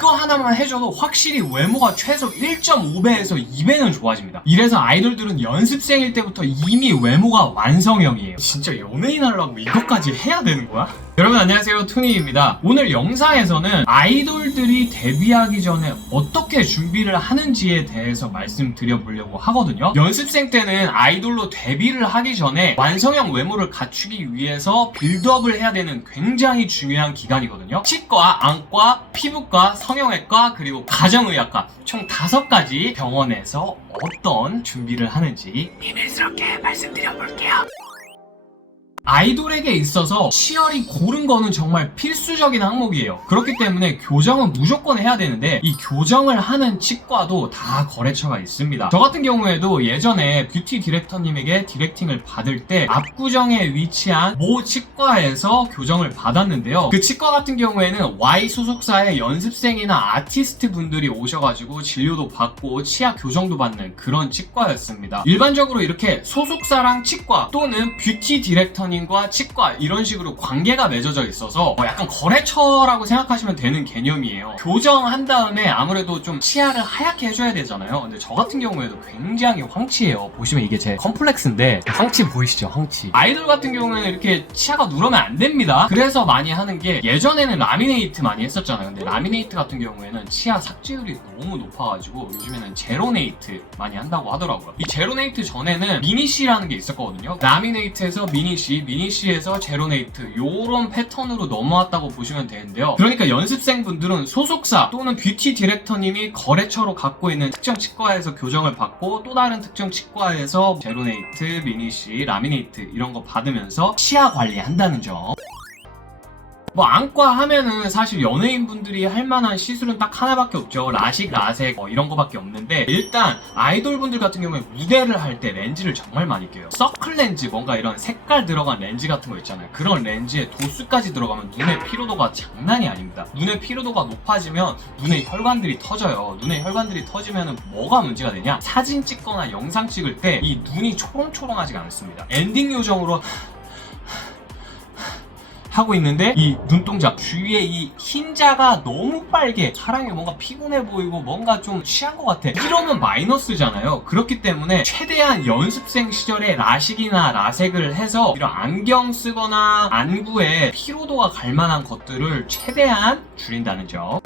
이거 하나만 해줘도 확실히 외모가 최소 1.5배에서 2배는 좋아집니다. 이래서 아이돌들은 연습생일 때부터 이미 외모가 완성형이에요. 진짜 연예인 하려고 이것까지 해야 되는 거야? 여러분 안녕하세요, 투니입니다. 오늘 영상에서는 아이돌들이 데뷔하기 전에 어떻게 준비를 하는지에 대해서 말씀드려보려고 하거든요. 연습생 때는 아이돌로 데뷔를 하기 전에 완성형 외모를 갖추기 위해서 빌드업을 해야 되는 굉장히 중요한 기간이거든요. 치과, 안과, 피부과, 성형외과, 그리고 가정의학과 총 5가지 병원에서 어떤 준비를 하는지 비밀스럽게 말씀드려볼게요. 아이돌에게 있어서 치열이 고른 거는 정말 필수적인 항목이에요. 그렇기 때문에 교정은 무조건 해야 되는데 이 교정을 하는 치과도 다 거래처가 있습니다. 저 같은 경우에도 예전에 뷰티 디렉터님에게 디렉팅을 받을 때 압구정에 위치한 모 치과에서 교정을 받았는데요. 그 치과 같은 경우에는 Y 소속사의 연습생이나 아티스트 분들이 오셔가지고 진료도 받고 치아 교정도 받는 그런 치과였습니다. 일반적으로 이렇게 소속사랑 치과 또는 뷰티 디렉터 과 치과 이런 식으로 관계가 맺어져 있어서 약간 거래처라고 생각하시면 되는 개념이에요. 교정한 다음에 아무래도 좀 치아를 하얗게 해줘야 되잖아요. 근데 저 같은 경우에도 굉장히 황치예요. 보시면 이게 제 컴플렉스인데 황치 보이시죠? 황치. 아이돌 같은 경우에는 이렇게 치아가 누르면 안 됩니다. 그래서 많이 하는 게 예전에는 라미네이트 많이 했었잖아요. 근데 라미네이트 같은 경우에는 치아 삭제율이 너무 높아가지고 요즘에는 제로네이트 많이 한다고 하더라고요. 이 제로네이트 전에는 미니C라는 게 있었거든요. 라미네이트에서 미니C, 미니C에서 제로네이트 요런 패턴으로 넘어왔다고 보시면 되는데요. 그러니까 연습생분들은 소속사 또는 뷰티 디렉터님이 거래처로 갖고 있는 특정 치과에서 교정을 받고 또 다른 특정 치과에서 제로네이트, 미니C, 라미네이트 이런 거 받으면서 치아 관리한다는 점. 뭐 안과 하면은 사실 연예인분들이 할 만한 시술은 딱 하나밖에 없죠. 라식, 라섹 이런 거밖에 없는데 일단 아이돌분들 같은 경우에 무대를 할 때 렌즈를 정말 많이 껴요. 서클 렌즈, 뭔가 이런 색깔 들어간 렌즈 같은 거 있잖아요. 그런 렌즈에 도수까지 들어가면 눈의 피로도가 장난이 아닙니다. 눈의 피로도가 높아지면 눈의 혈관들이 터져요. 눈의 혈관들이 터지면 뭐가 문제가 되냐? 사진 찍거나 영상 찍을 때 이 눈이 초롱초롱하지가 않습니다. 엔딩 요정으로 하고 있는데 이 눈동자 주위에 이 흰자가 너무 빨개, 사람이 뭔가 피곤해 보이고 뭔가 좀 취한 것 같아, 이러면 마이너스잖아요. 그렇기 때문에 최대한 연습생 시절에 라식이나 라섹을 해서 이런 안경 쓰거나 안구에 피로도가 갈 만한 것들을 최대한 줄인다는 점.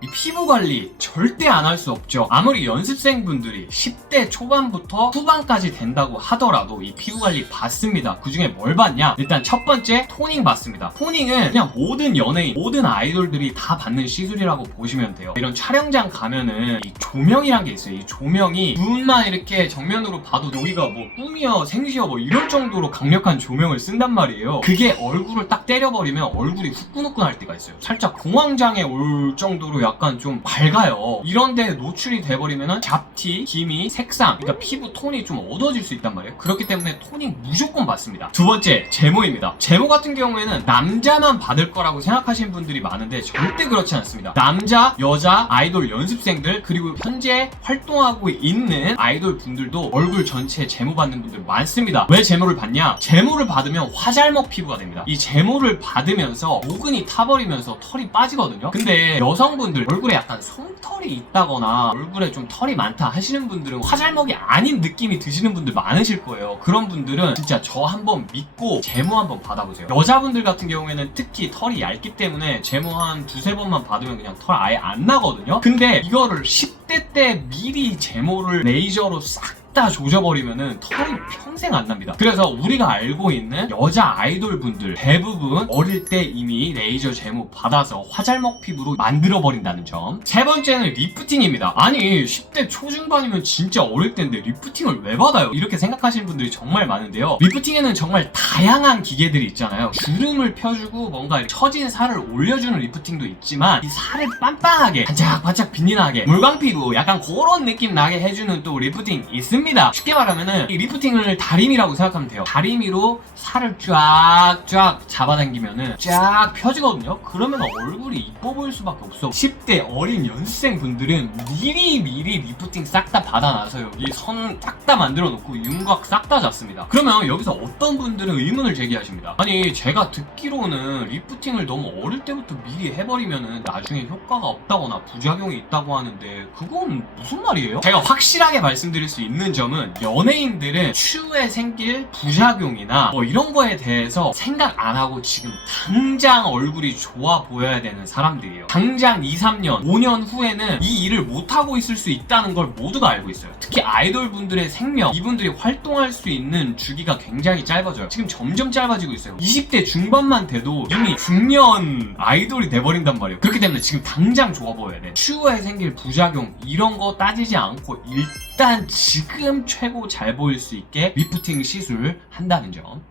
이 피부 관리 절대 안 할 수 없죠. 아무리 연습생분들이 10대 초반부터 후반까지 된다고 하더라도 이 피부 관리 받습니다. 그 중에 뭘 받냐? 일단 첫 번째 토닝 받습니다. 토닝은 그냥 모든 연예인, 모든 아이돌들이 다 받는 시술이라고 보시면 돼요. 이런 촬영장 가면은 이 조명이란 게 있어요. 이 조명이 눈만 이렇게 정면으로 봐도 여기가 뭐 꿈이여 생시여 뭐 이럴 정도로 강력한 조명을 쓴단 말이에요. 그게 얼굴을 딱 때려버리면 얼굴이 후끈후끈할 때가 있어요. 살짝 공황장애 올 정도로 약간 좀 밝아요. 이런데 노출이 돼버리면 잡티, 기미, 색상, 그러니까 피부 톤이 좀 어두워질 수 있단 말이에요. 그렇기 때문에 토닝 무조건 받습니다. 두 번째, 제모입니다. 제모 같은 경우에는 남자만 받을 거라고 생각하시는 분들이 많은데 절대 그렇지 않습니다. 남자, 여자, 아이돌 연습생들, 그리고 현재 활동하고 있는 아이돌 분들도 얼굴 전체에 제모 받는 분들 많습니다. 왜 제모를 받냐? 제모를 받으면 화잘먹 피부가 됩니다. 이 제모를 받으면서 모근이 타버리면서 털이 빠지거든요. 근데 여성분들 얼굴에 약간 솜털이 있다거나 얼굴에 좀 털이 많다 하시는 분들은 화잘먹이 아닌 느낌이 드시는 분들 많으실 거예요. 그런 분들은 진짜 저 한번 믿고 제모 한번 받아보세요. 여자분들 같은 경우에는 특히 털이 얇기 때문에 제모 한 2-3번만 받으면 그냥 털 아예 안 나거든요. 근데 이거를 10대 때 미리 제모를 레이저로 싹 다 조져버리면은 털이 평생 안 납니다. 그래서 우리가 알고 있는 여자 아이돌 분들 대부분 어릴 때 이미 레이저 제모 받아서 화잘먹 피부로 만들어버린다는 점. 세 번째는 리프팅입니다. 아니 10대 초중반이면 진짜 어릴 때인데 리프팅을 왜 받아요? 이렇게 생각하시는 분들이 정말 많은데요. 리프팅에는 정말 다양한 기계들이 있잖아요. 주름을 펴주고 뭔가 처진 살을 올려주는 리프팅도 있지만 이 살을 빤빤하게 반짝반짝 빛나게 물광 피부 약간 그런 느낌 나게 해주는 또 리프팅 있습니다. 듭니다. 쉽게 말하면은 이 리프팅을 다리미라고 생각하면 돼요. 다리미로 살을 쫙쫙 잡아당기면은 쫙 펴지거든요. 그러면 얼굴이 이뻐 보일 수밖에 없어. 10대 어린 연습생 분들은 미리 리프팅 싹 다 받아놔서 여기 선 싹 다 만들어 놓고 윤곽 싹 다 잡습니다. 그러면 여기서 어떤 분들은 의문을 제기하십니다. 아니 제가 듣기로는 리프팅을 너무 어릴 때부터 미리 해버리면은 나중에 효과가 없다거나 부작용이 있다고 하는데 그건 무슨 말이에요? 제가 확실하게 말씀드릴 수 있는 점은 연예인들은 추후에 생길 부작용이나 뭐 이런 거에 대해서 생각 안 하고 지금 당장 얼굴이 좋아 보여야 되는 사람들이에요. 당장 2, 3년, 5년 후에는 이 일을 못하고 있을 수 있다는 걸 모두가 알고 있어요. 특히 아이돌 분들의 생명, 이분들이 활동할 수 있는 주기가 굉장히 짧아져요. 지금 점점 짧아지고 있어요. 20대 중반만 돼도 이미 중년 아이돌이 돼버린단 말이에요. 그렇기 때문에 지금 당장 좋아 보여야 돼. 추후에 생길 부작용 이런 거 따지지 않고 일단 지금 최고 잘 보일 수 있게 리프팅 시술을 한다는 점.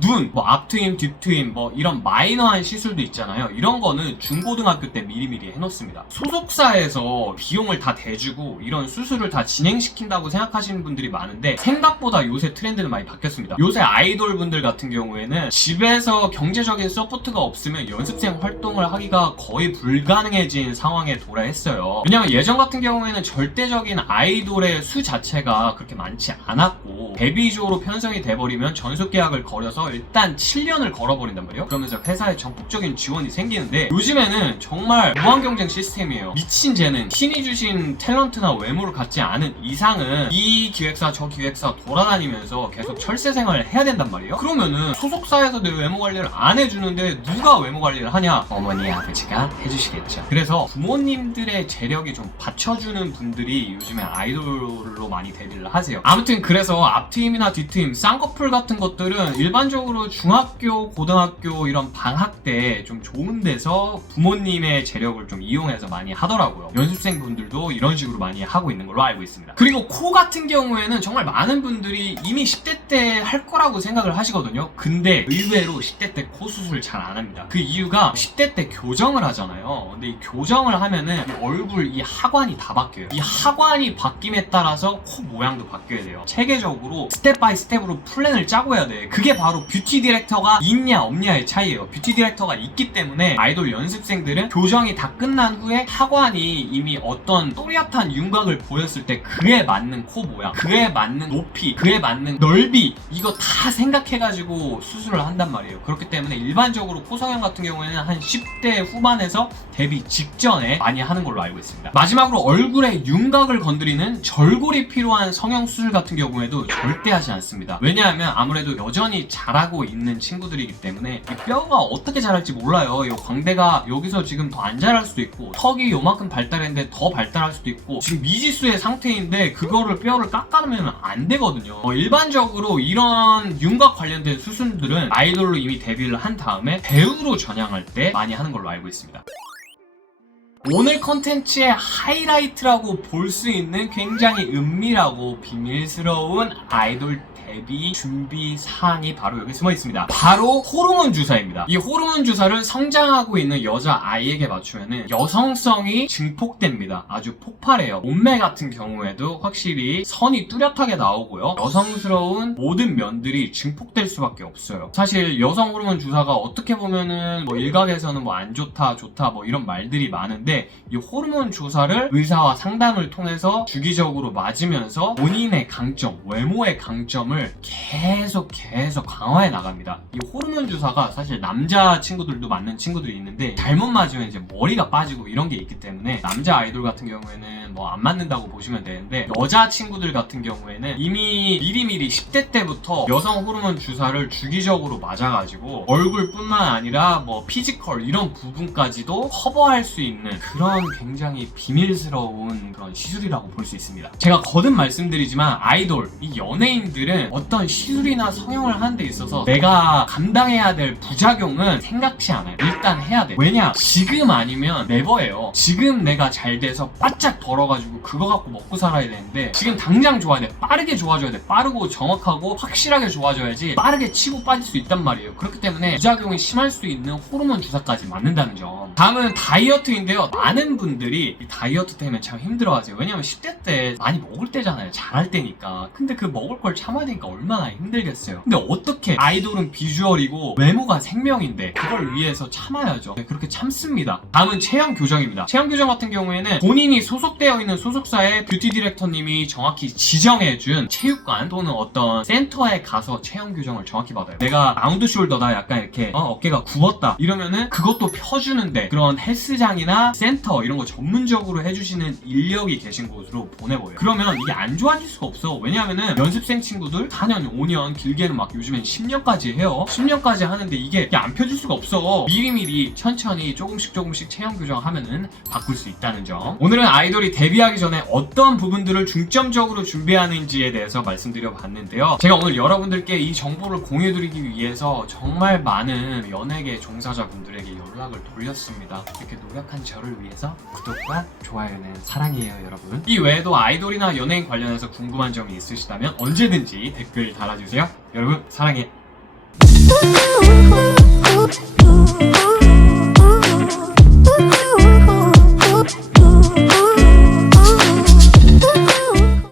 눈, 뭐 앞트임, 뒷트임, 뭐 이런 마이너한 시술도 있잖아요. 이런 거는 중고등학교 때 미리미리 해놓습니다. 소속사에서 비용을 다 대주고 이런 수술을 다 진행시킨다고 생각하시는 분들이 많은데 생각보다 요새 트렌드는 많이 바뀌었습니다. 요새 아이돌 분들 같은 경우에는 집에서 경제적인 서포트가 없으면 연습생 활동을 하기가 거의 불가능해진 상황에 도래했어요. 왜냐면 예전 같은 경우에는 절대적인 아이돌의 수 자체가 그렇게 많지 않았고 데뷔조로 편성이 돼버리면 전속 계약을 걸어서 일단 7년을 걸어버린단 말이에요. 그러면서 회사에 전폭적인 지원이 생기는데 요즘에는 정말 무한경쟁 시스템이에요. 미친 재능, 신이 주신 탤런트나 외모를 갖지 않은 이상은 이 기획사 저 기획사 돌아다니면서 계속 철새 생활을 해야 된단 말이에요. 그러면은 소속사에서 내 외모 관리를 안 해주는데 누가 외모 관리를 하냐? 어머니 아버지가 해주시겠죠. 그래서 부모님들의 재력이 좀 받쳐주는 분들이 요즘에 아이돌로 많이 데뷔를 하세요. 아무튼 그래서 앞트임이나 뒷트임, 쌍꺼풀 같은 것들은 일반적으로 중학교, 고등학교 이런 방학 때 좀 좋은 데서 부모님의 재력을 좀 이용해서 많이 하더라고요. 연습생 분들도 이런 식으로 많이 하고 있는 걸로 알고 있습니다. 그리고 코 같은 경우에는 정말 많은 분들이 이미 10대 때 할 거라고 생각을 하시거든요. 근데 의외로 10대 때 코 수술 잘 안 합니다. 그 이유가 10대 때 교정을 하잖아요. 근데 이 교정을 하면은 이 얼굴 이 하관이 다 바뀌어요. 이 하관이 바뀜에 따라서 코 모양도 바뀌어야 돼요. 체계적으로 스텝 바이 스텝으로 플랜을 짜고 해야 돼. 그게 바로 뷰티 디렉터가 있냐 없냐의 차이예요. 뷰티 디렉터가 있기 때문에 아이돌 연습생들은 교정이 다 끝난 후에 하관이 이미 어떤 또렷한 윤곽을 보였을 때 그에 맞는 코 모양, 그에 맞는 높이, 그에 맞는 넓이 이거 다 생각해가지고 수술을 한단 말이에요. 그렇기 때문에 일반적으로 코 성형 같은 경우에는 한 10대 후반에서 데뷔 직전에 많이 하는 걸로 알고 있습니다. 마지막으로 얼굴의 윤곽을 건드리는 절골이 필요한 성형 수술 같은 경우에도 절대 하지 않습니다. 왜냐하면 아무래도 여전히 자라고 있는 친구들이기 때문에 이 뼈가 어떻게 자랄지 몰라요. 이 광대가 여기서 지금 더 안 자랄 수도 있고 턱이 요만큼 발달했는데 더 발달할 수도 있고 지금 미지수의 상태인데 그거를 뼈를 깎아내면 안 되거든요. 일반적으로 이런 윤곽 관련된 수술들은 아이돌로 이미 데뷔를 한 다음에 배우로 전향할 때 많이 하는 걸로 알고 있습니다. 오늘 컨텐츠의 하이라이트라고 볼 수 있는 굉장히 은밀하고 비밀스러운 아이돌 데뷔 준비 사항이 바로 여기 숨어 있습니다. 바로 호르몬 주사입니다. 이 호르몬 주사를 성장하고 있는 여자 아이에게 맞추면은 여성성이 증폭됩니다. 아주 폭발해요. 몸매 같은 경우에도 확실히 선이 뚜렷하게 나오고요. 여성스러운 모든 면들이 증폭될 수밖에 없어요. 사실 여성 호르몬 주사가 어떻게 보면은 뭐 일각에서는 뭐 안 좋다, 좋다 뭐 이런 말들이 많은데 이 호르몬 주사를 의사와 상담을 통해서 주기적으로 맞으면서 본인의 강점, 외모의 강점을 계속 강화해 나갑니다. 이 호르몬 주사가 사실 남자 친구들도 맞는 친구들이 있는데 잘못 맞으면 이제 머리가 빠지고 이런 게 있기 때문에 남자 아이돌 같은 경우에는 뭐 안 맞는다고 보시면 되는데 여자 친구들 같은 경우에는 이미 미리미리 10대 때부터 여성 호르몬 주사를 주기적으로 맞아가지고 얼굴뿐만 아니라 뭐 피지컬 이런 부분까지도 커버할 수 있는 그런 굉장히 비밀스러운 그런 시술이라고 볼 수 있습니다. 제가 거듭 말씀드리지만 아이돌, 이 연예인들은 왜냐면은 어떤 시술이나 성형을 하는 데 있어서 내가 감당해야 될 부작용은 생각지 않아요. 일단 해야 돼. 왜냐? 지금 아니면 네버예요. 지금 내가 잘 돼서 바짝 벌어가지고 그거 갖고 먹고 살아야 되는데 지금 당장 좋아야 돼. 빠르게 좋아져야 돼. 빠르고 정확하고 확실하게 좋아져야지 빠르게 치고 빠질 수 있단 말이에요. 그렇기 때문에 부작용이 심할 수 있는 호르몬 주사까지 맞는다는 점. 다음은 다이어트인데요. 많은 분들이 이 다이어트 때문에 참 힘들어하세요. 왜냐면 10대 때 많이 먹을 때잖아요. 잘할 때니까. 근데 그 먹을 걸 참아야 되니까 얼마나 힘들겠어요. 근데 어떻게 아이돌은 비주얼이고 외모가 생명인데 그걸 위해서 참아야죠. 네, 그렇게 참습니다. 다음은 체형 교정입니다. 체형 교정 같은 경우에는 본인이 소속되어 있는 소속사의 뷰티 디렉터님이 정확히 지정해준 체육관 또는 어떤 센터에 가서 체형 교정을 정확히 받아요. 내가 라운드 숄더다 약간 이렇게 어깨가 굽었다 이러면은 그것도 펴주는데 그런 헬스장이나 센터 이런 거 전문적으로 해주시는 인력이 계신 곳으로 보내버려요. 그러면 이게 안 좋아질 수가 없어. 왜냐하면은 연습생 친구들 4년, 5년 길게는 막 요즘엔 10년까지 해요. 10년까지 하는데 이게 안 펴질 수가 없어. 미리미리 천천히 조금씩 체형 교정하면은 바꿀 수 있다는 점. 오늘은 아이돌이 데뷔하기 전에 어떤 부분들을 중점적으로 준비하는지에 대해서 말씀드려 봤는데요. 제가 오늘 여러분들께 이 정보를 공유드리기 위해서 정말 많은 연예계 종사자분들에게 연락을 돌렸습니다. 이렇게 노력한 저를 위해서 구독과 좋아요는 사랑이에요, 여러분. 이 외에도 아이돌이나 연예인 관련해서 궁금한 점이 있으시다면 언제든지 댓글 달아주세요. 여러분 사랑해.